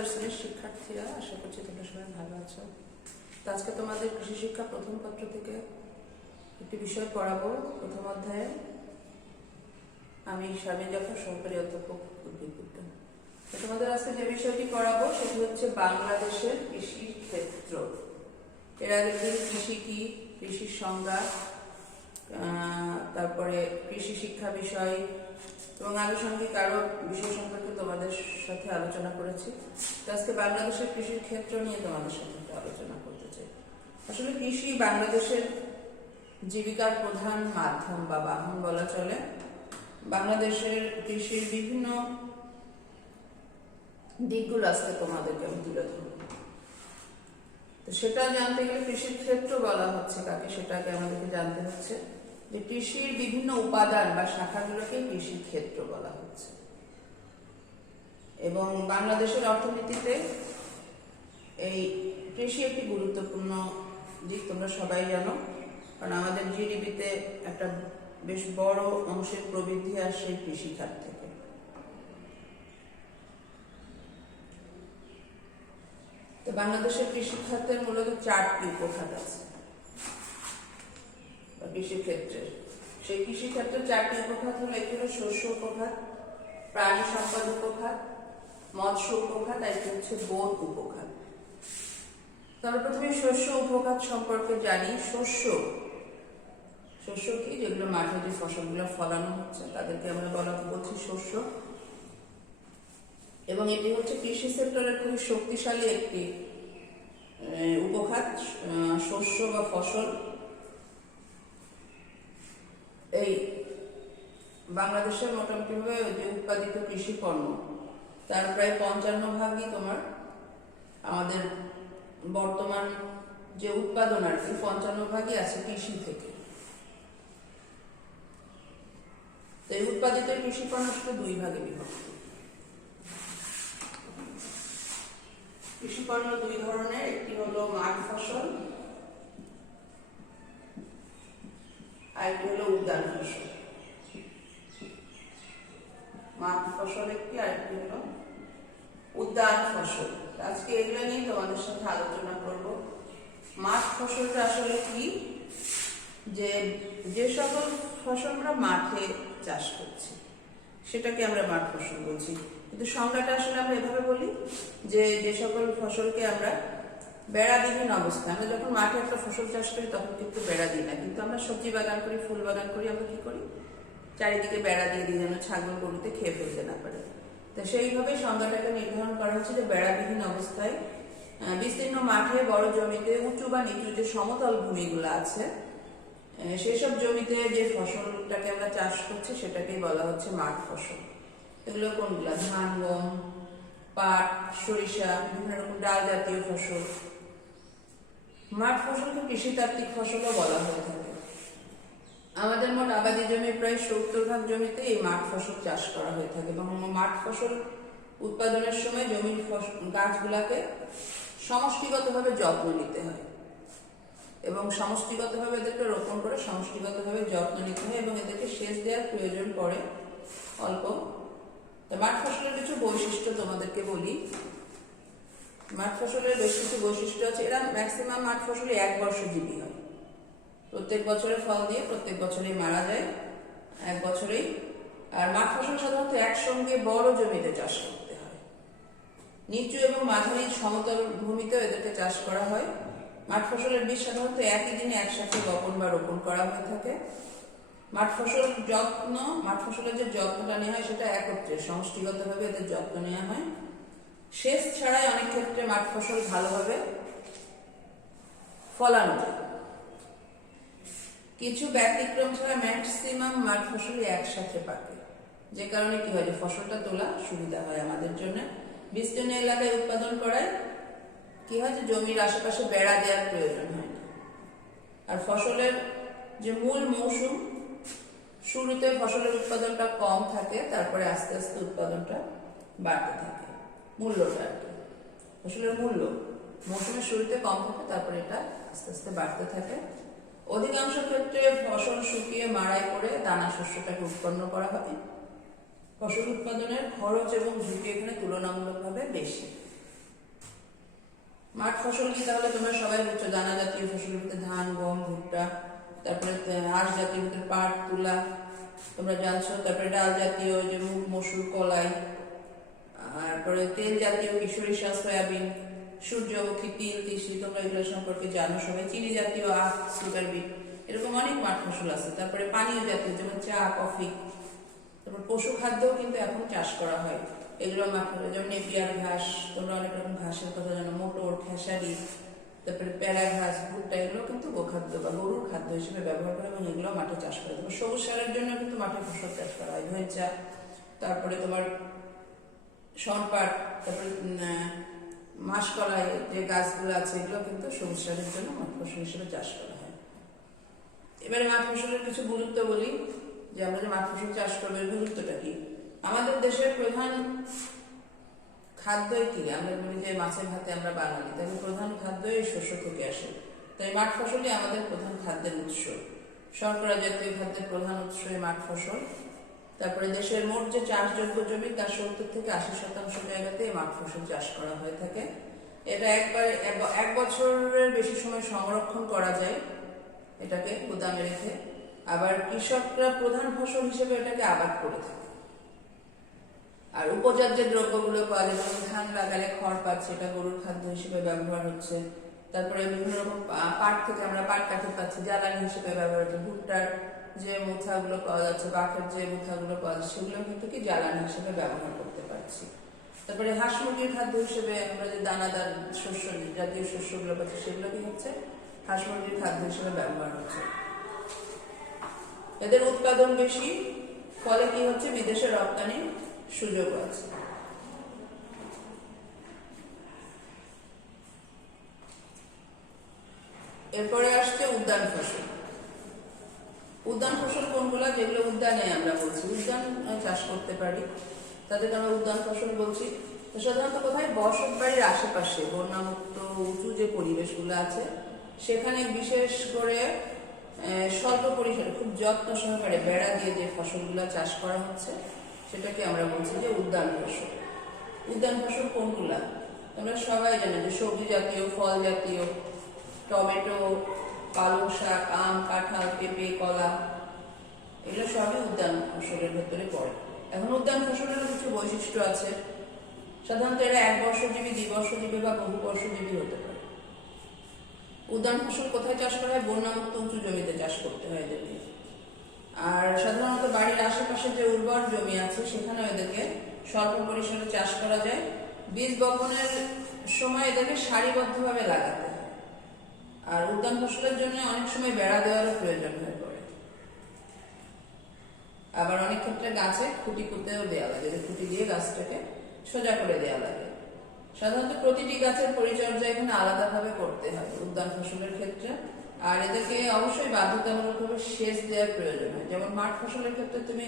দর্শনের শিক্ষার্থীরা, আশা করছি তোমরা সবাই ভালো আছো। তো আজকে তোমাদের কৃষি শিক্ষা প্রথম পত্র থেকে একটি বিষয় পড়াবো। প্রথম অধ্যায়ে আমি স্বামী জাফর, সহকারী অধ্যাপক, উদ্ভিদ বিজ্ঞান। তো তোমাদের আজকে যে বিষয়টি পড়াবো সেটি হচ্ছে বাংলাদেশের কৃষি ক্ষেত্র। এর আগে কৃষি কি, কৃষির সংজ্ঞা, তারপরে কৃষি শিক্ষা বিষয় এবং আনুষঙ্গিক আরো বিষয় সম্পর্কে তোমাদের সাথে আলোচনা করেছি। তো আজকে বাংলাদেশের কৃষির ক্ষেত্র নিয়ে তোমাদের সাথে আলোচনা করতে চাই। আসলে কৃষি বাংলাদেশের জীবিকার প্রধান মাধ্যম বা বাহন বলা চলে। বাংলাদেশের কৃষির বিভিন্ন দিকগুলো আজকে তোমাদেরকে আমি তুলে ধরব। তো সেটা জানতে গেলে কৃষির ক্ষেত্র বলা হচ্ছে কাকে, সেটাকে আমাদেরকে জানতে হচ্ছে যে কৃষির বিভিন্ন উপাদান বা শাখাগুলোকে কৃষির ক্ষেত্র বলা হচ্ছে। এবং বাংলাদেশের অর্থনীতিতে এই কৃষি একটি গুরুত্বপূর্ণ দিক, তোমরা সবাই জানো, কারণ আমাদের জিডিপিতে একটা বেশ বড় অংশের প্রবৃদ্ধি আসে কৃষি খাত থেকে। তো বাংলাদেশের কৃষি খাতের মূলত 4টি উপখাত আছে কৃষি ক্ষেত্রে। সেই কৃষি ক্ষেত্রে 4টি উপখাত হলো, একটি হলো শস্য উপখাত, প্রাণী সম্পদ উপখাত, মৎস্য উপখাত, আর একটি হচ্ছে বন উপখাত। তবে প্রথমে শস্য উপখাত সম্পর্কে জানি। শস্য কি, যেগুলো মাঠে যে ফসলগুলো ফলানো হচ্ছে তাদেরকে আমরা বলছি শস্য। এবং এটি হচ্ছে কৃষি সেক্টরের খুবই শক্তিশালী একটি উপখাত। শস্য বা ফসল এই বাংলাদেশের মোটামুটি ভাবে যে উৎপাদিত কৃষি পণ্য তার প্রায় 55% তোমার আমাদের বর্তমান যে উৎপাদন আর কি 55% আছে কৃষি থেকে। তো এই উৎপাদিত কৃষি পণ্য আসলে 2 ভাগে বিভক্ত। কৃষি পণ্য 2 ধরনের, একটি হলো মাঠ ফসল আর একটি হলো উদ্যান ফসল। মাঠ ফসল একটি, আর একটি হলো উদ্যান ফসল। আজকে এগুলো নিয়ে তোমাদের সাথে আলোচনা করব। মাঠ ফসলটা আসলে কি, যে সকল ফসল আমরা মাঠে চাষ করছি সেটাকে আমরা মাঠ ফসল বলছি। কিন্তু সংজ্ঞাটা আসলে আমরা এভাবে বলি যে সকল ফসলকে আমরা বেড়াবিহীন অবস্থায়, আমরা যখন মাঠে একটা ফসল চাষ করি তখন কিন্তু বেড়া দিই না, কিন্তু আমরা সবজি বাগান করি, ফুল বাগান করি, আমরা কি করি, চারিদিকে বেড়া দিয়ে দিই যেন ছাগল গরুতে খেয়ে ফেলতে না পারে। তো সেইভাবে সংজ্ঞাটাকে নির্ধারণ করা হচ্ছে যে বেড়াবিহীন অবস্থায় বিস্তীর্ণ মাঠে, বড় জমিতে, উঁচু বা নিচু যে সমতল ভূমিগুলো আছে সেসব জমিতে যে ফসলটাকে আমরা চাষ করছি সেটাকেই বলা হচ্ছে মাঠ ফসল। এগুলো কোনগুলা? ধান, গম, পাট, সরিষা, বিভিন্ন রকম ডাল জাতীয় ফসল। মাঠ ফসলকে কৃষিতাত্ত্বিক ফসলও বলা হয়ে থাকে। আমাদের মোট আবাদি জমির প্রায় 70% জমিতে এই মাঠ ফসল চাষ করা হয়ে থাকে। এবং মাঠ ফসল উৎপাদনের সময় জমির গাছগুলাকে সমষ্টিগতভাবে যত্ন নিতে হয় এবং সমষ্টিগতভাবে এদেরকে রোপণ করে সমষ্টিগতভাবে যত্ন নিতে হয় এবং এদেরকে সেচ দেওয়ার প্রয়োজন পড়ে অল্প। মাঠ ফসলের কিছু বৈশিষ্ট্য তোমাদেরকে বলি। মাঠ ফসলের বেশ কিছু বৈশিষ্ট্য আছে। এরা ম্যাক্সিমাম মাঠ ফসলই 1 বর্ষজীবী হয়, প্রত্যেক বছরে ফল দিয়ে প্রত্যেক বছরেই মারা যায় 1 বছরেই। আর মাঠ ফসল সাধারণত একসঙ্গে বড় জমিতে চাষ করতে হয়। নিচু এবং মাঝারি সমতল ভূমিতেও এদেরকে চাষ করা হয়। মাঠ ফসলের বীজ সাধারণত একই দিনে একসাথে বপন বা রোপণ করা হয়ে থাকে। মাঠ ফসলের যে যত্নটা নেওয়া হয় সেটা একত্রে সমষ্টিগতভাবে এদের যত্ন নেওয়া হয়। সেচ ছাড়াই অনেক ক্ষেত্রে মাঠ ফসল ভালোভাবে ফলানো যায়। কিছু ব্যতিক্রম ছাড়া ম্যাক্সিমাম মাঠ ফসলই একসাথে পাকে, যে কারণে কি হয়, যে ফসলটা তোলা সুবিধা হয় আমাদের জন্য। বিস্তীর্ণ এলাকায় উৎপাদন করায় কি হয়, যে জমির আশেপাশে বেড়া দেওয়ার প্রয়োজন হয় না। আর ফসলের যে মূল মৌসুম, শুরুতে ফসলের উৎপাদনটা কম থাকে, তারপরে আস্তে আস্তে উৎপাদনটা বাড়তে থাকে। মূল্যটা আর কি, ফসলের মূল্য মৌসুমের শুরুতে কম থাকে, তারপরে এটা আস্তে আস্তে বাড়তে থাকে। অধিকাংশ ক্ষেত্রে ফসল শুকিয়ে মাড়াই করে দানা শস্যটাকে উৎপন্ন করা হয়। ফসল উৎপাদনের খরচ এবং ঝুঁকি এখানে তুলনামূলকভাবে বেশি। মাঠ ফসল কি তাহলে তোমরা সবাই বুঝছো? দানা জাতীয় ফসলের ভিতরে ধান, গম, ভুট্টা, তারপরে আঁশ জাতীয় ভিতরে পাট, তুলা তোমরা জানছো, তারপরে ডাল জাতীয় যে মুগ, মসুর, কলাই, তারপরে তেল জাতীয় কি সরিষা, সয়াবিন, সূর্যমুখী, তিল, তিসি, তোমরা এগুলো সম্পর্কে জানো সবাই। চিনি জাতীয় আখ, সুগার বিট, এরকম অনেক মাঠ ফসল আছে। তারপরে পানীয় জাতীয় যেমন চা, কফি। তারপর পশু খাদ্যও কিন্তু এখন চাষ করা হয়, এগুলো মাঠ ফসল, যেমন নেপিয়ার ঘাস, তোমরা অনেক রকম ঘাসের কথা জানো, মোটর, খেসারি, তারপরে প্যারা ঘাস, ভুট্টা, এগুলো কিন্তু গোখাদ্য বা গরুর খাদ্য হিসেবে ব্যবহার করে এবং এগুলো মাঠে চাষ করে। তারপর সবুজ সারের জন্য কিন্তু মাঠে ফসল চাষ করা হয়, ধৈঞ্চা, তারপরে তোমার শনপাট, তারপরে মাসকলাই, যে গাছগুলো আছে এগুলো কিন্তু সবুজ সারের জন্য মাঠ ফসল হিসেবে চাষ করা হয়। এবারে মাঠ ফসলের কিছু গুরুত্ব বলি, যে আমরা যে মাঠ ফসল চাষ করবো এর গুরুত্বটা কি। আমাদের দেশের প্রধান খাদ্যই কি? আমরা বলি যে মাছের ভাতে আমরা বাঙালি, তাহলে প্রধান খাদ্যই শস্য থেকে আসে, তাই মাঠ ফসলই আমাদের প্রধান খাদ্যের উৎস। শর্করা জাতীয় খাদ্যের প্রধান উৎস এই মাঠ ফসল। তারপরে দেশের মোট যে চাষযোগ্য জমি তার 70 থেকে 80% জায়গাতে মাঠ ফসল চাষ করা হয়ে থাকে। এটা এক বছরের বেশি সময় সংরক্ষণ করা যায় এটাকে গুদামে রেখে। আবার কৃষকরা প্রধান ফসল হিসেবে এটাকে আবাদ করে থাকে। আর উপজাত যে দ্রব্যগুলো পাওয়া যায়, যেমন ধান লাগালে খড় পাচ্ছে, এটা গরুর খাদ্য হিসেবে ব্যবহার হচ্ছে। তারপরে বিভিন্ন রকম পাট থেকে আমরা পাট কাঠি পাচ্ছি, জ্বালানি হিসেবে ব্যবহার হচ্ছে। ভুট্টার যে মুথাগুলো পাওয়া যাচ্ছে, বাঁকের যে মুথাগুলো পাওয়া যাচ্ছে, সেগুলো কিন্তু কি জ্বালানি হিসেবে ব্যবহার করতে পারছি। তারপরে হাঁস মুরগির খাদ্য হিসেবে আমরা যে দানাদার শস্য জাতীয় শস্যগুলো পাচ্ছি, সেগুলো কি হচ্ছে হাঁস মুরগির খাদ্য হিসেবে ব্যবহার হচ্ছে। এদের উৎপাদন বেশি, ফলে কি হচ্ছে বিদেশে রপ্তানির সুযোগ আছে। এরপরে আসছে উদ্যান ফসল। উদ্যান ফসল কোনগুলো? যেগুলো উদ্যানে আমরা বলছি উদ্যান চাষ করতে পারি, তাদেরকে আমরা উদ্যান ফসল বলছি। সাধারণত কোথায়? বসত বাড়ির আশেপাশে বন্যামুক্ত উঁচু যে পরিবেশগুলো আছে সেখানে বিশেষ করে স্বল্প পরিসরে খুব যত্ন সহকারে বেড়া দিয়ে যে ফসলগুলো চাষ করা হচ্ছে সেটাকে আমরা বলছি যে উদ্যান ফসল। উদ্যান ফসল কোনগুলা? তোমরা সবাই জানো যে সবজি জাতীয়, ফল জাতীয়, টমেটো, পালং শাক, আম, কাঁঠাল, পেঁপে, কলা, এগুলো সবই উদ্যান ফসলের ভেতরে পড়ে। এখন উদ্যান ফসলের কিছু বৈশিষ্ট্য আছে। সাধারণত এরা 1 বর্ষজীবী, 2 বর্ষজীবী বা বহু বর্ষজীবী হতে পারে। উদ্যান ফসল কোথায় চাষ করা হয়? বন্যামুক্ত উঁচু জমিতে চাষ করতে হয় এদেরকে। আর সাধারণত বাড়ির আশেপাশে যে উর্বর জমি আছে সেখানে এদেরকে স্বল্প পরিসরে চাষ করা যায়। বীজ বপনের সময় এদেরকে সারিবদ্ধভাবে লাগাতে হয়। আর উদ্যান ফসলের জন্য অনেক সময় বেড়া দেওয়ারও প্রয়োজন হয়ে পড়ে। আবার অনেক ক্ষেত্রে গাছে খুঁটি পুঁতেও দেওয়া লাগে, যে খুঁটি দিয়ে গাছটাকে সোজা করে দেওয়া লাগে। সাধারণত প্রতিটি গাছের পরিচর্যা এখানে আলাদাভাবে করতে হয় উদ্যান ফসলের ক্ষেত্রে। আর এদেরকে অবশ্যই বাধ্যতামূলকভাবে সেচ দেওয়ার প্রয়োজন হয়। যেমন মাঠ ফসলের ক্ষেত্রে তুমি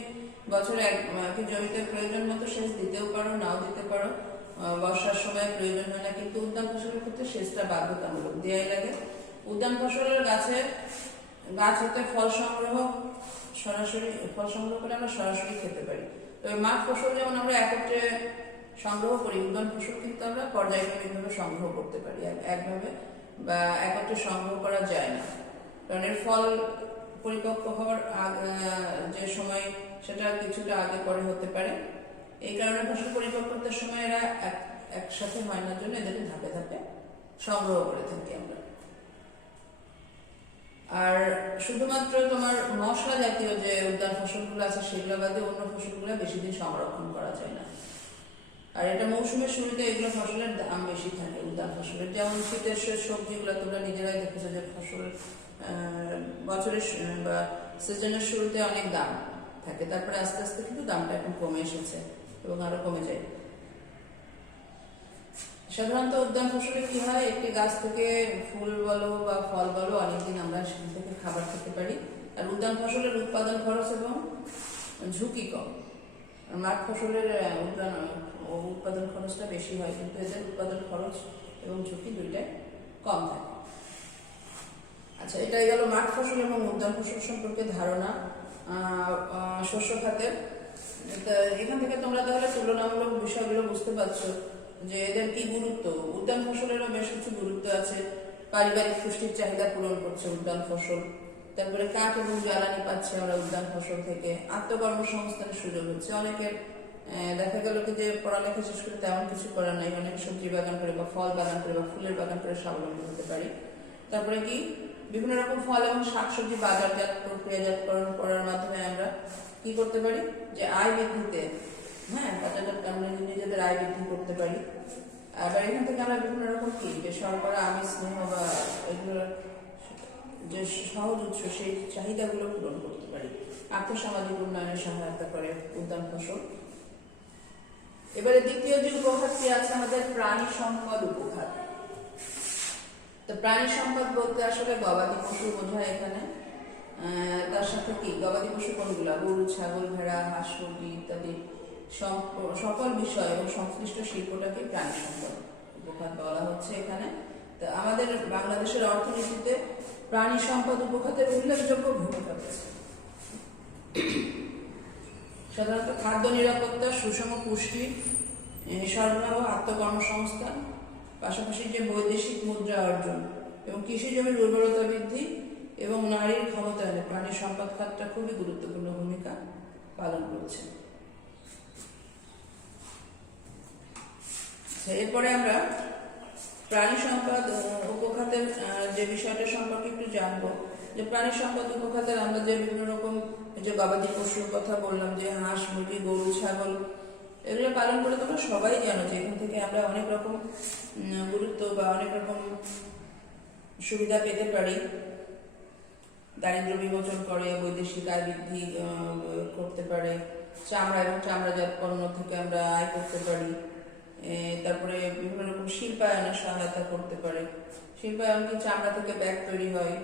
বছরে একটি জমিতে প্রয়োজন মতো সেচ দিতেও পারো, নাও দিতে পারো, বর্ষার সময় প্রয়োজন হয় না। কিন্তু উদ্যান ফসলের ক্ষেত্রে সেচটা বাধ্যতামূলক, দেওয়াই লাগে। উদ্যান ফসলের গাছ হতে ফল সংগ্রহ করে আমরা সরাসরি খেতে পারি। তবে মাঠ ফসল যেমন আমরা একত্রে সংগ্রহ করি, উদ্যান ফসল কিন্তু আমরা পর্যায়ক্রমিকভাবে সংগ্রহ করতে পারি, একভাবে বা একত্রে সংগ্রহ করা যায় না। কারণ এর ফল পরিপক্ক হওয়ার যে সময় সেটা কিছুটা আগে পরে হতে পারে। এই কারণে ফসল পরিপক্কতার সময় এরা একসাথে হয় না, জন্য এদেরকে ধাপে ধাপে সংগ্রহ করে থাকি আমরা। আর শুধুমাত্র তোমার মশলা জাতীয় যে উদ্যান ফসলগুলো আছে সেগুলো বাদে অন্য ফসলগুলো বেশি দিন সংরক্ষণ করা যায় না। আর এটা মৌসুমের শুরুতে এগুলো ফসলের দাম বেশি থাকে উদ্যান ফসলের। যেমন শীতের সবজিগুলো তোমরা নিজেরাই দেখেছো যে ফসল বছরের বা সিজনের শুরুতে অনেক দাম থাকে, তারপরে আস্তে আস্তে কিন্তু দামটা এখন কমে এসেছে এবং আরো কমে যায়। সাধারণত উদ্যান ফসলে কি হয়, একটি গাছ থেকে ফুল বলো বা ফল বলো অনেকদিন আমরা সেখান থেকে খাবার খেতে পারি। আর উদ্যান ফসলের উৎপাদন খরচ এবং ঝুঁকি কম। মাঠ ফসলের উৎপাদন খরচটা বেশি হয়, কিন্তু এদের উৎপাদন খরচ এবং ঝুঁকি দুইটাই কম থাকে। আচ্ছা, এটাই গেল মাঠ ফসল এবং উদ্যান ফসল সম্পর্কে ধারণা শস্য খাতের। এখান থেকে তোমরা তাহলে তুলনামূলক বিষয়গুলো বুঝতে পারছো যে এদের কি গুরুত্ব। উদ্যান ফসলেরও বেশ কিছু গুরুত্ব আছে। পারিবারিক পুষ্টির চাহিদা পূরণ করছে উদ্যান ফসল। তারপরে কাঠ এবং জ্বালানি পাচ্ছি আমরা উদ্যান ফসল থেকে। আত্মকর্মসংস্থানের সুযোগ হচ্ছে অনেকের। দেখা গেল কি যে পড়ালেখা শেষ করে তেমন কিছু করার নাই, অনেকে সবজি বাগান করে বা ফল বাগান করে বা ফুলের বাগান করে স্বাবলম্বী হতে পারি। তারপরে কি বিভিন্ন রকম ফল এবং শাকসবজি বাজারজাত প্রক্রিয়াজাতকরণ করার মাধ্যমে আমরা কি করতে পারি, যে আয় বৃদ্ধিতে, বাজারজাত আমরা নিজেদের আয় বৃদ্ধি করতে পারি। আবার এখান থেকে আমরা বিভিন্ন রকম কি যে শর্করা, আমিষ, স্নেহ বা এগুলোর যে সহজ উৎস সেই চাহিদাগুলো পূরণ করতে পারি। আর্থসামাজিক উন্নয়নে সহায়তা করে উদ্যান ফসল। এবারে দ্বিতীয় যে উপখাতটি আছে আমাদের প্রাণী সম্পদ উপখাত। তো প্রাণী সম্পদ বলতে আসলে গবাদি পশু বোঝায় এখানে। তার সাথে কি গবাদি পশু কোনগুলা, গরু, ছাগল, ভেড়া, হাঁস, মুরগি ইত্যাদি সকল বিষয় এবং সংশ্লিষ্ট শিল্পটাকে প্রাণী সম্পদ উপখাত বলা হচ্ছে এখানে। তো আমাদের বাংলাদেশের অর্থনীতিতে প্রাণী সম্পদ উপখাতের উল্লেখযোগ্য ভূমিকা রয়েছে। সাধারণত খাদ্য নিরাপত্তা, সুষম পুষ্টি সরবরাহ, আত্মকর্মসংস্থান, পাশাপাশি যে বৈদেশিক মুদ্রা অর্জন এবং কৃষি জমির উর্বরতা বৃদ্ধি এবং নারীর ক্ষমতায়নে প্রাণী সম্পদ খাতটা খুবই গুরুত্বপূর্ণ ভূমিকা পালন করছে। এরপরে আমরা প্রাণী সম্পদ উপখাতের যে বিষয়টা সম্পর্কে একটু জানবো। যে প্রাণী সম্পদ উপখাতের আমরা যে বিভিন্ন রকম যে গবাদি পশুর কথা বললাম, যে হাঁস, মুরগি, গরু, ছাগল এগুলো পালন করে তোমরা সবাই জানো যে এখান থেকে আমরা অনেক রকম গুরুত্ব বা অনেক রকম সুবিধা পেতে পারি। দারিদ্র্য বিমোচন করে, বৈদেশিক আয় বৃদ্ধি করতে পারে, চামড়া এবং চামড়াজাত পণ্য থেকে আমরা আয় করতে পারি। তারপরে বিভিন্ন রকম শিল্পায়নের সহায়তা করতে পারে। শিল্পায়ন কি, চামড়া থেকে ব্যাগ তৈরি হয়,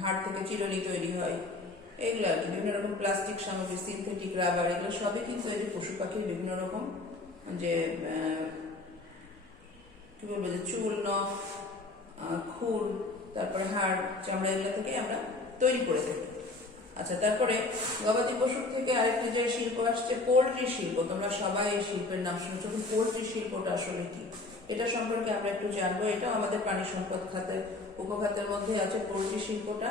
হাড় থেকে চিরুনি তৈরি হয়, এগুলো আর কি। বিভিন্ন রকম প্লাস্টিক সামগ্রী, সিনথেটিক রাবার, এগুলো সবই কিন্তু এই যে পশু পাখির বিভিন্ন রকম যে কি বলবো, যে চুল, নখ, খুর, তারপরে হাড়, চামড়া এগুলো থেকে আমরা তৈরি করে থাকি। আচ্ছা, তারপরে গবাদি পশুর থেকে আরেকটি যে শিল্প আসছে পোল্ট্রি শিল্প। তোমরা সবাই এই শিল্পের নাম শুনেছো, পোল্ট্রি শিল্পটা আসলে কি এটা সম্পর্কে আমরা একটু জানবো। এটা আমাদের প্রাণী সম্পদ খাতের উপখাতের মধ্যে আছে পোল্ট্রি শিল্পটা।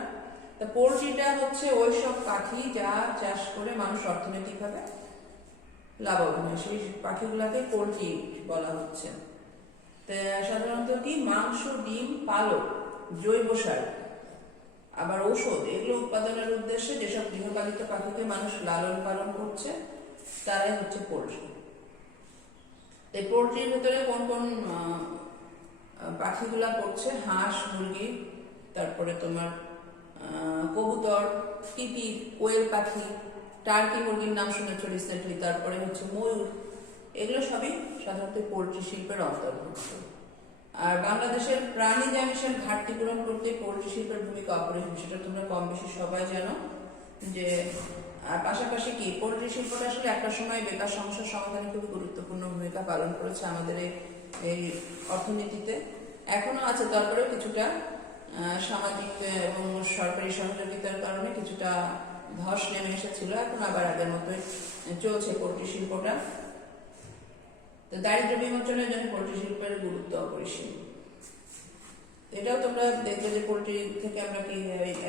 তা পোল্ট্রিটা হচ্ছে ওই সব পাখি যা চাষ করে মানুষ অর্থনৈতিকভাবে লাভবান হয়, সেই পাখিগুলাকে পোল্ট্রি বলা হচ্ছে। সাধারণত কি মাংস, ডিম, পালক, জৈব সার, আবার ঔষধ এগুলো উৎপাদনের উদ্দেশ্যে যেসব গৃহপালিত পাখিকে মানুষ লালন পালন করছে তারাই হচ্ছে পোল্ট্রি। এই পোল্ট্রির ভেতরে কোন কোন পাখিগুলা পড়ছে? হাঁস, মুরগি, তারপরে তোমার কবুতর, তিতির, কোয়েল পাখি, টার্কি মুরগির নাম শুনেছ রিসেন্টলি, তারপরে হচ্ছে ময়ূর, এগুলো সবই সাধারণত পোল্ট্রি শিল্পের অন্তর্ভুক্ত। আর বাংলাদেশের প্রাণী আমিষের ঘাটতি পূরণ করতে পোল্ট্রি শিল্পের ভূমিকা অপরিসীম, সেটা তোমরা কম বেশি সবাই জানো। যে আর পাশাপাশি কি পোল্ট্রি শিল্পটা আসলে একটা সময় বেকার সমস্যার সমাধানে খুবই গুরুত্বপূর্ণ ভূমিকা পালন করেছে আমাদের এই অর্থনীতিতে, এখনো আছে। তারপরেও কিছুটা সামাজিক এবং সরকারি সহযোগিতার কারণে কিছুটা ধস নেমে এসেছিল, এখন আবার আগের মতোই চলছে পোল্ট্রি শিল্পটা। তো দারিদ্র্য বিমোচনের জন্য পোল্ট্রি শিল্পের গুরুত্ব অপরিসীম। এটাও তোমরা দেখবে যে পোল্ট্রি থেকে আমরা কি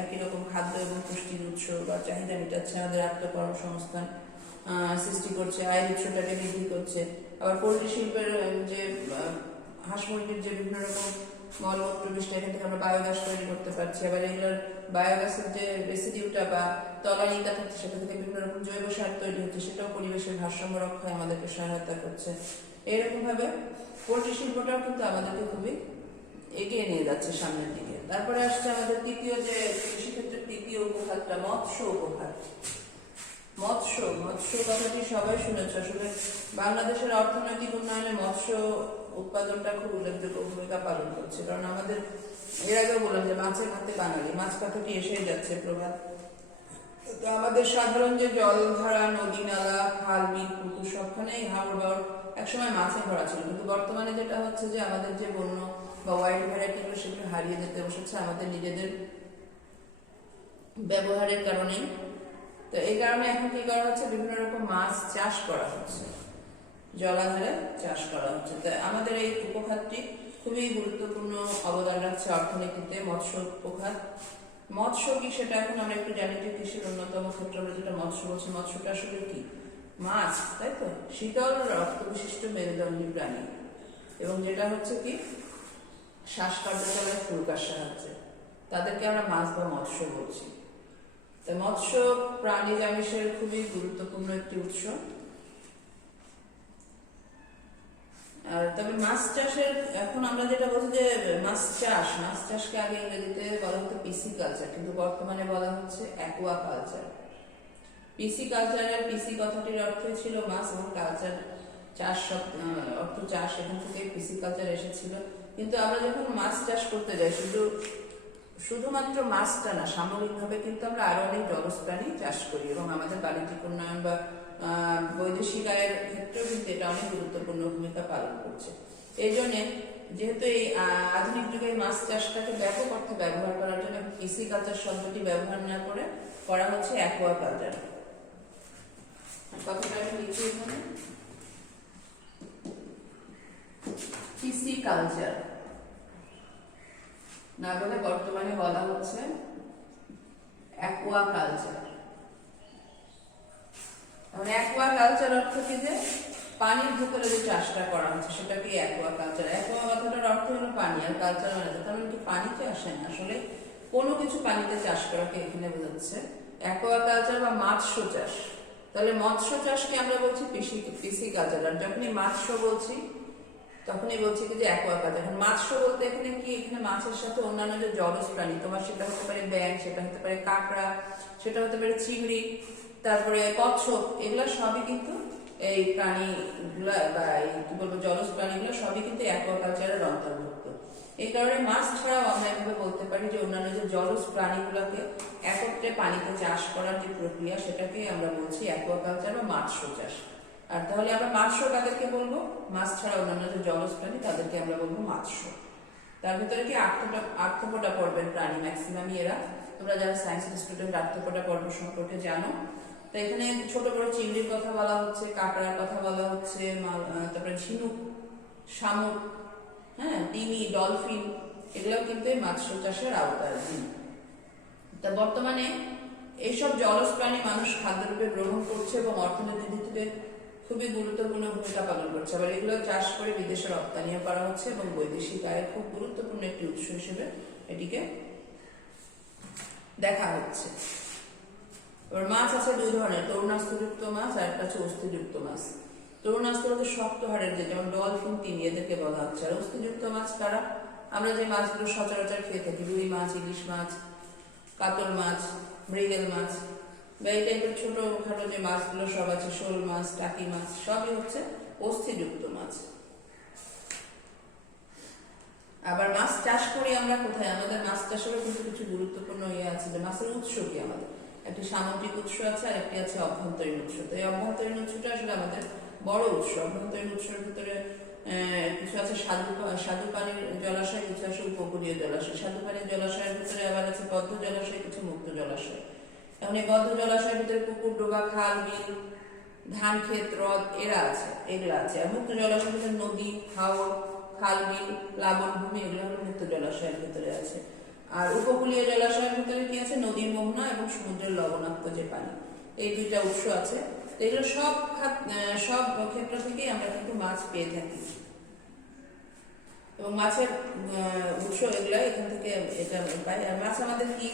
একই রকম খাদ্য এবং পুষ্টির উৎস বা চাহিদা মেটাচ্ছে, আমাদের আত্মকর্মসংস্থান সৃষ্টি করছে, আয়ের উৎসটাকে বৃদ্ধি করছে। আবার পোল্ট্রি শিল্পের যে হাঁস মুরগির যে বিভিন্ন রকম মলমূত্র বিষটা, এখান থেকে আমরা বায়োগ্যাস তৈরি করতে পারছি। আবার এগুলোর বায়োগ্যাসের যে রেসিডিউটা বা তলানিটা থাকছে সেটা থেকে বিভিন্ন রকম জৈব সার তৈরি হচ্ছে, সেটাও পরিবেশের ভারসাম্য রক্ষায় আমাদেরকে সহায়তা করছে। এইরকম ভাবে পোল্ট্রি শিল্পটাও কিন্তু আমাদেরকে খুবই এগিয়ে নিয়ে যাচ্ছে সামনের দিকে। তারপরে আসছে আমাদের তৃতীয় যে কৃষিক্ষেত্রের তৃতীয় উপখাতটা মৎস্য উপখাত। মৎস্য কথাটি সবাই শুনেছ। আসলে বাংলাদেশের অর্থনৈতিক উন্নয়নে মৎস্য উৎপাদনটা খুব উল্লেখযোগ্য ভূমিকা পালন করছে, কারণ আমাদের এর আগেও বললাম যে মাছের ভাতে বাঙালি, মাছ কথাটি এসেই যাচ্ছে প্রভাব। তো আমাদের সাধারণ যে জলধারা, নদী, নালা, খাল, বিল, পুকুর সবখানেই হাওড় বাওড় একসময় মাছে ভরা ছিল, কিন্তু বর্তমানে যেটা হচ্ছে যে আমাদের যে বন্য বা ওয়াইল্ড ভ্যারাইটিগুলো সেগুলো হারিয়ে যেতে বসেছে আমাদের নিজেদের ব্যবহারের কারণেই। তো এই কারণে এখন কি করা হচ্ছে, বিভিন্ন রকম মাছ চাষ করা হচ্ছে। জলাধারে চাষ করা হচ্ছে। তাই আমাদের এই উপখাতটি খুবই গুরুত্বপূর্ণ অবদান রাখছে অর্থনীতিতে। মৎস্য উপখাত, মৎস্য কি সেটা এখন আমরা একটু জানি যে কৃষির অন্যতম ক্ষেত্র হলো যেটা মৎস্য বলছি। মৎস্যটা আসলে কি? মাছ, তাই তো? শীতল রক্ত বিশিষ্ট মেরুদণ্ডী প্রাণী, এবং যেটা হচ্ছে কি শ্বাসকার্য চালায় ফুলকার সাহায্যে, তাদেরকে আমরা মাছ বা মৎস্য বলছি। তাই মৎস্য প্রাণীজ আমিষের খুবই গুরুত্বপূর্ণ একটি উৎস। আর তবে মাছ চাষের এখন আমরা যেটা বলছি যে মাছ চাষকে আগে ইংরেজিতে বলা হতো পিসি কালচার, কিন্তু বর্তমানে বলা হচ্ছে অ্যাকুয়া কালচার। পিসি কালচারের পিসি কথাটির অর্থই ছিল মাছ, এবং কালচার চাষ অর্থ চাষ, এখান থেকে পিসি কালচার এসেছিল। কিন্তু আমরা যখন মাছ চাষ করতে যাই শুধুমাত্র মাছটা না, সামগ্রিকভাবে কিন্তু আমরা আরো অনেক জলজ প্রাণী চাষ করি, এবং আমাদের বাণিজ্যিক উন্নয়ন বা বৈদেশিক আয়ের ক্ষেত্রেও কিন্তু এটা অনেক গুরুত্বপূর্ণ ভূমিকা পালন করছে। এই জন্যে যেহেতু এই আধুনিক যুগে মাছ চাষটাকে ব্যাপক অর্থে ব্যবহার করার জন্য পিসি কালচার শব্দটি ব্যবহার না করে করা হচ্ছে অ্যাকুয়া কালচার। কথাটা আমি লিখি এখানে, পিসি কালচার না বলে বর্তমানে বলা হচ্ছে অ্যাকুয়া কালচার। অ্যাকুয়া কালচার অর্থ কি? যে পানির ভিতরে যে চাষটা করা হচ্ছে সেটাকে অ্যাকুয়া কালচার। অ্যাকুয়া কথাটার অর্থ হলো পানি, আর কালচার মানে তার মানে কি পানিতে আসে না, আসলে কোনো কিছু পানিতে চাষ করাকে এখানে বোঝাচ্ছে অ্যাকুয়া কালচার বা মৎস্য চাষ। তাহলে মৎস্য চাষকে আমরা বলছি পিসি কালচার, আর যখনই মৎস্য বলছি তখনই বলছি কি যে অ্যাকুয়া কালচার। এখন মৎস্য বলতে এখানে কি, এখানে মাছের সাথে অন্যান্য যে জলজ প্রাণী, তোমার সেটা হতে পারে ব্যাঙ, সেটা হতে পারে কাঁকড়া, সেটা হতে পারে চিংড়ি, তারপরে কচ্ছপ, এগুলা সবই কিন্তু এই প্রাণীগুলা বা এই কি বলবো জলজ প্রাণীগুলো সবই কিন্তু অ্যাকুয়া কালচারের অন্তর্ভুক্ত। এই কারণে মাছ ছাড়াও আমরা এভাবে বলতে পারি যে অন্যান্য যে জলজ প্রাণীগুলোকে একত্রে পানিতে চাষ করার যে প্রক্রিয়া সেটাকে আমরা বলছি অ্যাকুয়া কালচার বা মৎস্য চাষ। আর তাহলে আমরা মৎস্য কাদেরকে বলবো? মাছ ছাড়া অন্যান্য যে জলজ প্রাণী তাদেরকে আমরা বলবো মৎস্য। তার ভিতরে কি আর্থ্রোপোডা পর্বের প্রাণী ম্যাক্সিমামই এরা। তোমরা যারা সায়েন্সের স্টুডেন্ট আর্থ্রোপোডা পর্ব সম্পর্কে জানো। তো এখানে ছোট বড় চিংড়ির কথা বলা হচ্ছে, কাঁকড়ার কথা বলা হচ্ছে, তারপরে ঝিনুক, শামুক, হ্যাঁ, তিমি, ডলফিন, এগুলো কিন্তু এই মৎস্য চাষের আওতাধীন। তা বর্তমানে এইসব জলজ প্রাণী মানুষ খাদ্যরূপে গ্রহণ করছে এবং অর্থনীতিতে খুবই গুরুত্বপূর্ণ ভূমিকা পালন করছে। আবার এগুলো চাষ করে বিদেশে রপ্তানিও করা হচ্ছে এবং বৈদেশিক আয়ের খুব গুরুত্বপূর্ণ একটি উৎস হিসেবে এটিকে দেখা হচ্ছে। এবার মাছ আছে দুই ধরনের, তরুণাস্থযুক্ত মাছ আর একটা হচ্ছে অস্থিযুক্ত মাছ। তরুণাস্থ হচ্ছে শক্ত হাড়ের, যেমন ডলফিন, তিমি, এদেরকে বলা হচ্ছে। আর অস্থিযুক্ত মাছ কারা? আমরা যে মাছগুলো সচরাচর খেয়ে থাকি, রুই মাছ, ইলিশ মাছ, কাতল মাছ, মৃগেল মাছ, বা এই টাইপের ছোটখাটো যে মাছগুলো সব আছে, শোল মাছ, টাকি মাছ, সবই হচ্ছে অস্থিযুক্ত মাছ। আবার মাছ চাষ করি আমরা কোথায়? আমাদের মাছ চাষেরও কিন্তু কিছু গুরুত্বপূর্ণ আছে, যে মাছের উৎস কি আমাদের একটি সামুদ্রিক উৎস আছে আর একটি আছে অভ্যন্তরীণ উৎস। তো এই অভ্যন্তরীণ উৎসটা আসলে আমাদের বড় উৎস। অভ্যন্তরীণ উৎসের ভিতরে কিছু আছে স্বাদু পানির জলাশয়, কিছু আছে উপকূলীয় জলাশয়। স্বাদু পানির জলাশয়ের ভিতরে আবার আছে বদ্ধ জলাশয়, কিছু মুক্ত জলাশয়। এখন এই বদ্ধ জলাশয়ের ভিতরে পুকুর, ডোবা, খাল, বিল, ধান ক্ষেত, হ্রদ এগুলো আছে। আর মুক্ত জলাশয়ের ভিতরে নদী, হাওর, খাল, বিল, প্লাবন ভূমি, এগুলো হলো মুক্ত জলাশয়ের ভিতরে আছে। আর উপকূলীয় জলাশয়ের ভিতরে কি আছে? নদীর মোহনা এবং সমুদ্রের লবণাক্ত যে পানি, এই দুইটা উৎস আছে। এগুলো সব ক্ষেত্র থেকেই আমরা কিন্তু মাছ পেয়ে থাকি, এবং মাছের উৎস এগুলা এখান থেকে এটা পাই। আর মাছ আমাদের কি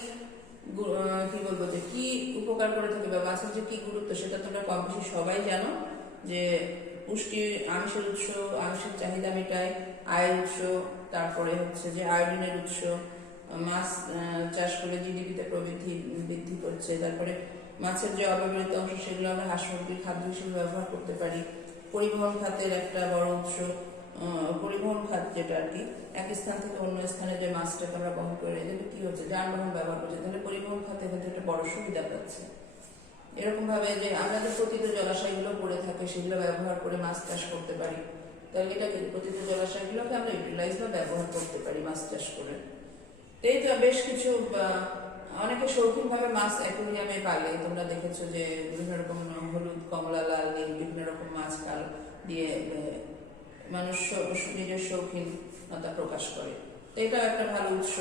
বলবো যে কি উপকার করে থাকে বা মাছের যে কি গুরুত্ব সেটা তোমরা কম বেশি সবাই জানো, যে পুষ্টি, আমিষের উৎস, আমিষের চাহিদা মেটায়, আয়ের উৎস, তারপরে হচ্ছে যে আয়োডিনের উৎস, মাছ চাষ করে জিডিপিতে বৃদ্ধি করছে। তারপরে মাছের যে অব্যবহৃত অংশ সেগুলো আমরা হাঁস মুরগির খাদ্য হিসেবে ব্যবহার করতে পারি। পরিবহন খাতের একটা বড় উৎস, পরিবহন খাত যেটা আর কি, এক স্থান থেকে অন্য স্থানে যে মাছটাকে আমরা বহন করে যেটা কি হচ্ছে, যানবাহন ব্যবহার করছে, তাহলে পরিবহন খাতে কিন্তু একটা বড় সুবিধা পাচ্ছে। এরকম ভাবে যে আমরা যে পতিত জলাশয়গুলো পড়ে থাকে সেগুলো ব্যবহার করে মাছ চাষ করতে পারি, তাহলে এটা পতিত জলাশয়গুলোকে আমরা ইউটিলাইজ বা ব্যবহার করতে পারি মাছ চাষ করে। এই তো বেশ কিছু অনেকে শৌখিন ভাবে মাছ অ্যাকুয়ারিয়ামে পালে, তোমরা দেখেছো যে বিভিন্ন রকম হলুদ, কমলা, লাল, নীল বিভিন্ন রকম মাছ দিয়ে মানুষ নিজের শৌখিনতা প্রকাশ করে। তো এটাও একটা ভালো উৎস।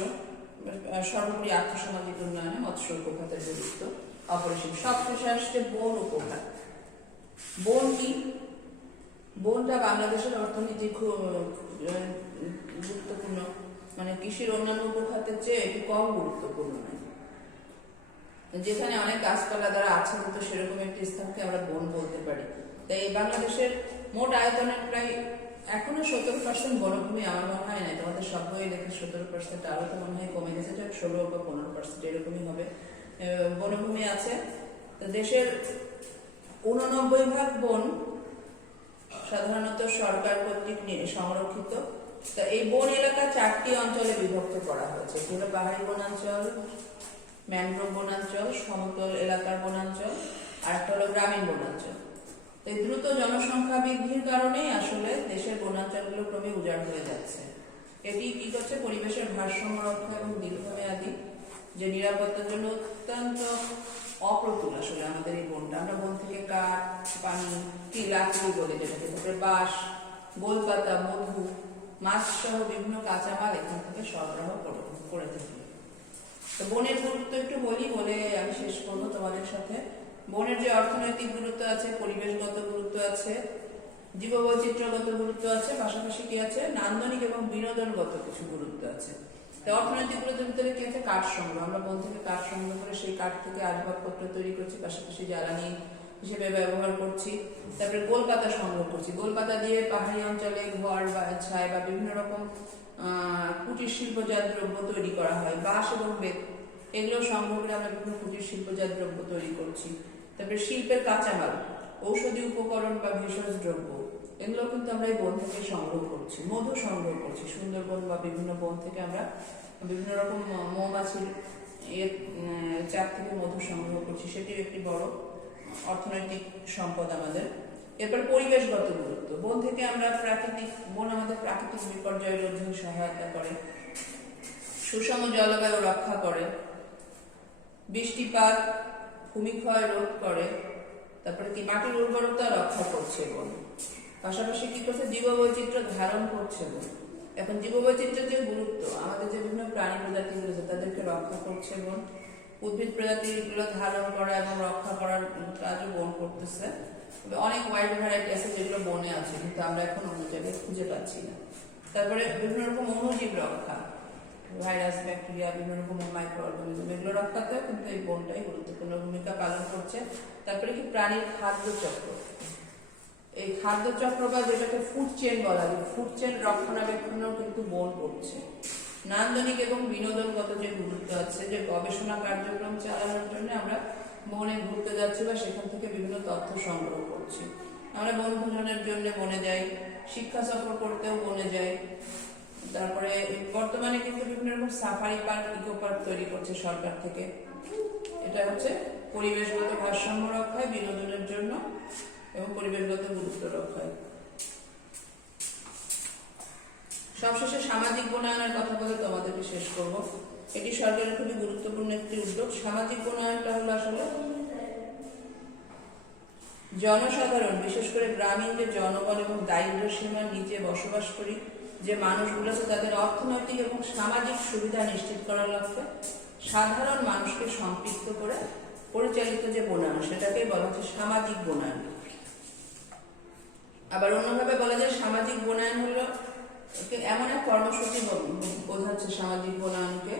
সর্বোপরি আর্থসামাজিক উন্নয়নে মৎস্য উপখাতের গুরুত্ব অপরিসীম। সবশেষে আসছে বন উপখাত। বন কি? বনটা বাংলাদেশের অর্থনীতি খুব গুরুত্বপূর্ণ, মানে কৃষির অন্যান্য উপখাতের চেয়ে এটি কম গুরুত্বপূর্ণ নয়। যেখানে অনেক গাছপালা দ্বারা আচ্ছাদিত সেরকম একটি স্থানকে আমরা বন বলতে পারি। তাই বাংলাদেশের মোট আয়তনের প্রায় এখনো 70% বনভূমি, আমার মনে হয় না, তোমাদের সব বই লেখে 70%, আরো তো মনে হয় কমে গেছে, 16 বা 15% এরকমই হবে বনভূমি আছে। দেশের 89% বন সাধারণত সরকার কর্তৃক সংরক্ষিত। তা এই বন এলাকা 4টি অঞ্চলে বিভক্ত করা হয়েছে। এগুলো পাহাড়ি বনাঞ্চল, ম্যানগ্রোভ বনাঞ্চল, সমতল এলাকার বনাঞ্চল, আর একটা হলো গ্রামীণ বনাঞ্চল। এই দ্রুত জনসংখ্যা বৃদ্ধির কারণে আসলে দেশের বনাঞ্চলগুলো ক্রমে উজাড় হয়ে যাচ্ছে। এটি কি করছে? পরিবেশের ভারসাম্য রক্ষা এবং দীর্ঘমেয়াদী যে নিরাপত্তার জন্য অত্যন্ত অপ্রতুল আসলে আমাদের এই বনটা। আমরা বন থেকে কাঠ, পানি, লাকড়ি বলে যেটাকে, তারপরে বাঁশ, গোলপাতা, মধু, মাছ সহ বিভিন্ন কাঁচামাল এখান থেকে সরবরাহ করে থাকি। তো বনের গুরুত্ব একটু বলি, বলে আমি শেষ করবো তোমাদের সাথে। বনের যে অর্থনৈতিক গুরুত্ব আছে, পরিবেশগত গুরুত্ব আছে, জীববৈচিত্র্যগত গুরুত্ব আছে, পাশাপাশি কি আছে? নান্দনিক এবং বিনোদনগত কিছু গুরুত্ব আছে। তো অর্থনৈতিক গুরুত্বের ভিতরে কি আছে? কাঠ সংগ্রহ। আমরা বন থেকে কাঠ সংগ্রহ করে সেই কাঠ থেকে আসবাবপত্র তৈরি করছি, পাশাপাশি জ্বালানি হিসেবে ব্যবহার করছি। তারপরে গোলপাতা সংগ্রহ করছি। গোলপাতা দিয়ে পাহাড়ি অঞ্চলে ঘর বা ছাই বা বিভিন্ন রকম কুটির শিল্পজাত দ্রব্য তৈরি করা হয়। বাঁশ এবং বেত এগুলো সংগ্রহ করে আমরা বিভিন্ন কুটির শিল্পজাত দ্রব্য তৈরি করছি। তারপরে শিল্পের কাঁচামাল, ঔষধি উপকরণ বা ভেষজ দ্রব্য, এগুলো কিন্তু আমরা এই বন থেকে সংগ্রহ করছি। মধু সংগ্রহ করছি। সুন্দরবন বা বিভিন্ন বন থেকে আমরা বিভিন্ন রকম মৌমাছির চাক থেকে মধু সংগ্রহ করছি, সেটির একটি বড় অর্থনৈতিক সম্পদ আমাদের। এরপর পরিবেশগত গুরুত্ব। বন থেকে আমরা বন আমাদের প্রাকৃতিক বিপর্যয় রোধে সহায়তা করে, সুষম জলবায়ু রক্ষা করে, বৃষ্টিপাত, ভূমিক্ষয় রোধ করে, তারপরে কি মাটির উর্বরতা রক্ষা করছে বন। পাশাপাশি কি করছে? জীববৈচিত্র্য ধারণ করছে বন। এখন জীববৈচিত্র্যের যে গুরুত্ব, আমাদের যে বিভিন্ন প্রাণী প্রজাতি রয়েছে তাদেরকে রক্ষা করছে বন। উদ্ভিদ প্রজাতিগুলো ধারণ করা এবং রক্ষা করার কাজও বন করতেছে। অনেক ওয়াইল্ড ভ্যারাইটি আছে যেগুলো বনে আছে, কিন্তু আমরা এখন অন্য জায়গায় খুঁজে পাচ্ছি না। তারপরে বিভিন্ন রকম অণুজীব রক্ষা, ভাইরাস, ব্যাকটেরিয়া, বিভিন্ন রকমের মাইক্রো অর্গানিজম, এগুলো রক্ষাতেও কিন্তু এই বনটাই গুরুত্বপূর্ণ ভূমিকা পালন করছে। তারপরে কি? প্রাণীর খাদ্য চক্র। এই খাদ্য চক্র বা যেটাকে ফুড চেইন বলা হয়, ফুড চেইন রক্ষণাবেক্ষণও কিন্তু বন করছে। নান্দনিক এবং বিনোদনগত যে গুরুত্ব আছে, যে গবেষণা কার্যক্রম চালানোর জন্য আমরা বনে ঘুরতে যাচ্ছি বা সেখান থেকে বিভিন্ন তথ্য সংগ্রহ করছি। আমরা বনভোজনের জন্য বনে যাই, শিক্ষা সফর করতেও বনে যাই। তারপরে বর্তমানে কিন্তু বিভিন্ন রকম সাফারি পার্ক, ইকো পার্ক তৈরি করছে সরকার থেকে। এটা হচ্ছে পরিবেশগত ভারসাম্য রক্ষায়, বিনোদনের জন্য এবং পরিবেশগত গুরুত্ব রক্ষায়। সবশেষে সামাজিক বনায়নের কথা বলে তোমাদেরকে শেষ করব। এটি সরকারের খুবই গুরুত্বপূর্ণ একটি উদ্যোগ। সামাজিক বনায়নটা হলো আসলে জনসাধারণ, বিশেষ করে গ্রামীণ যে জনগণ এবং দারিদ্র সীমার নিচে বসবাস করি যে মানুষগুলো আছে, তাদের অর্থনৈতিক এবং সামাজিক সুবিধা নিশ্চিত করার লক্ষ্যে সাধারণ মানুষকে সম্পৃক্ত করে পরিচালিত যে বনায়ন, সেটাকেই বলা হচ্ছে সামাজিক বনায়ন। আবার অন্যভাবে বলা যায় সামাজিক বনায়ন হলো এমন এক কর্মসূচি বোঝাচ্ছে সামাজিক বনায়নকে।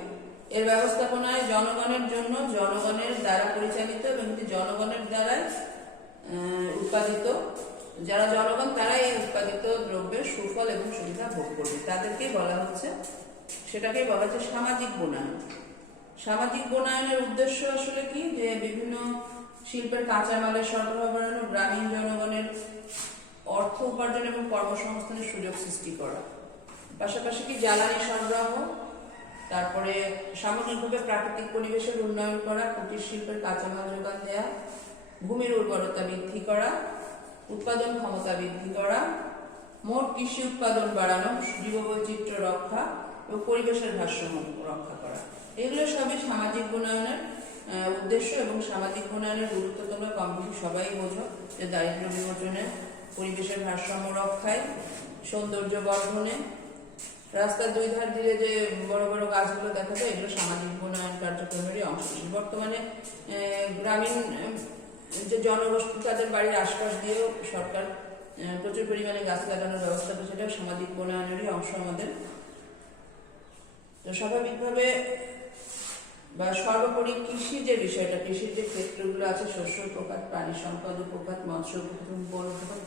এর ব্যবস্থাপনায় জনগণের জন্য, জনগণের দ্বারা পরিচালিত এবং জনগণের দ্বারাই উৎপাদিত, যারা জনগণ তারাই এই উৎপাদিত দ্রব্যের সুফল এবং সুবিধা ভোগ করবে, তাদেরকেই বলা হচ্ছে, সেটাকেই বলা হচ্ছে সামাজিক বনায়ন। সামাজিক বনায়নের উদ্দেশ্য আসলে কি? যে বিভিন্ন শিল্পের কাঁচামালের সরবরাহ বাড়ানো, গ্রামীণ জনগণের অর্থ উপার্জন এবং কর্মসংস্থানের সুযোগ সৃষ্টি করা, পাশাপাশি কি জ্বালানি সরবরাহ, তারপরে সামগ্রিকভাবে প্রাকৃতিক পরিবেশের উন্নয়ন করা, কুটির শিল্পের কাঁচামাল যোগান দেওয়া, ভূমির উর্বরতা বৃদ্ধি করা, উৎপাদন ক্ষমতা বৃদ্ধি করা, মোট কৃষি উৎপাদন বাড়ানো, জীববৈচিত্র্য রক্ষা এবং পরিবেশের ভারসাম্য রক্ষা করা, এগুলো সবই সামাজিক বনায়নের উদ্দেশ্য। এবং সামাজিক বনায়নের গুরুত্ব তোমরা কম বেশি সবাই বোঝো, যে দারিদ্র্য বিমোচনের পরিবেশের ভারসাম্য রক্ষায়, সৌন্দর্য বর্ধনে, রাস্তার দুই ধার দিলে যে বড় বড় গাছগুলো দেখা যায় এগুলো সামাজিক উন্নয়ন কার্যক্রমেরই অংশ। বর্তমানে গ্রামীণ যে জনগোষ্ঠী তাদের বাড়ির আশপাশ দিয়েও সরকার প্রচুর পরিমাণে গাছ লাগানোর ব্যবস্থা করছে, সেটাও সামাজিক উন্নয়নেরই অংশ আমাদের। তো স্বাভাবিকভাবে বা সর্বোপরি কৃষি যে বিষয়টা, কৃষির যে ক্ষেত্রগুলো আছে, শস্য প্রকার, প্রাণী সম্পদ প্রকার, মৎস্য প্রকার, বন প্রকার,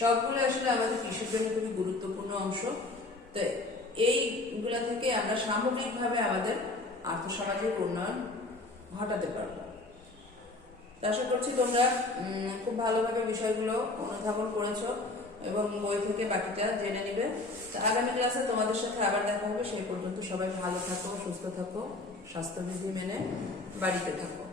সবগুলো আসলে আমাদের কৃষির জন্য খুবই গুরুত্বপূর্ণ অংশ। তো এইগুলা থেকে আমরা সামগ্রিকভাবে আমাদের আর্থসামাজিক উন্নয়ন ঘটাতে পারবো। আশা করছি তোমরা খুব ভালোভাবে বিষয়গুলো অনুধাবন করেছো এবং বই থেকে বাকিটা জেনে নিবে। আগামী ক্লাসে তোমাদের সাথে আবার দেখা হবে। সেই পর্যন্ত সবাই ভালো থাকো, সুস্থ থাকো, স্বাস্থ্যবিধি মেনে বাড়িতে থাকো।